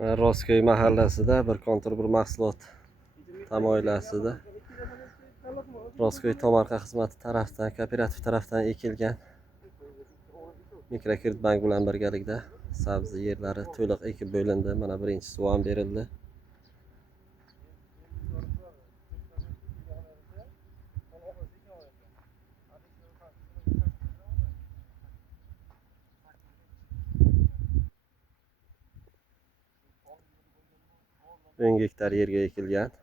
Rostgo'y mahallasida bir kontur bir mahsulot tamoyilasida Rostgo'y tomorqa xizmati tarafdan, kooperativ tarafdan ekilgan mikrokredit bank bilan birgalikda sabzi yerlari to'liq ekib bo'lindi. Mana birinchi suv ham berildi. O'n gektar yerga ekilgan.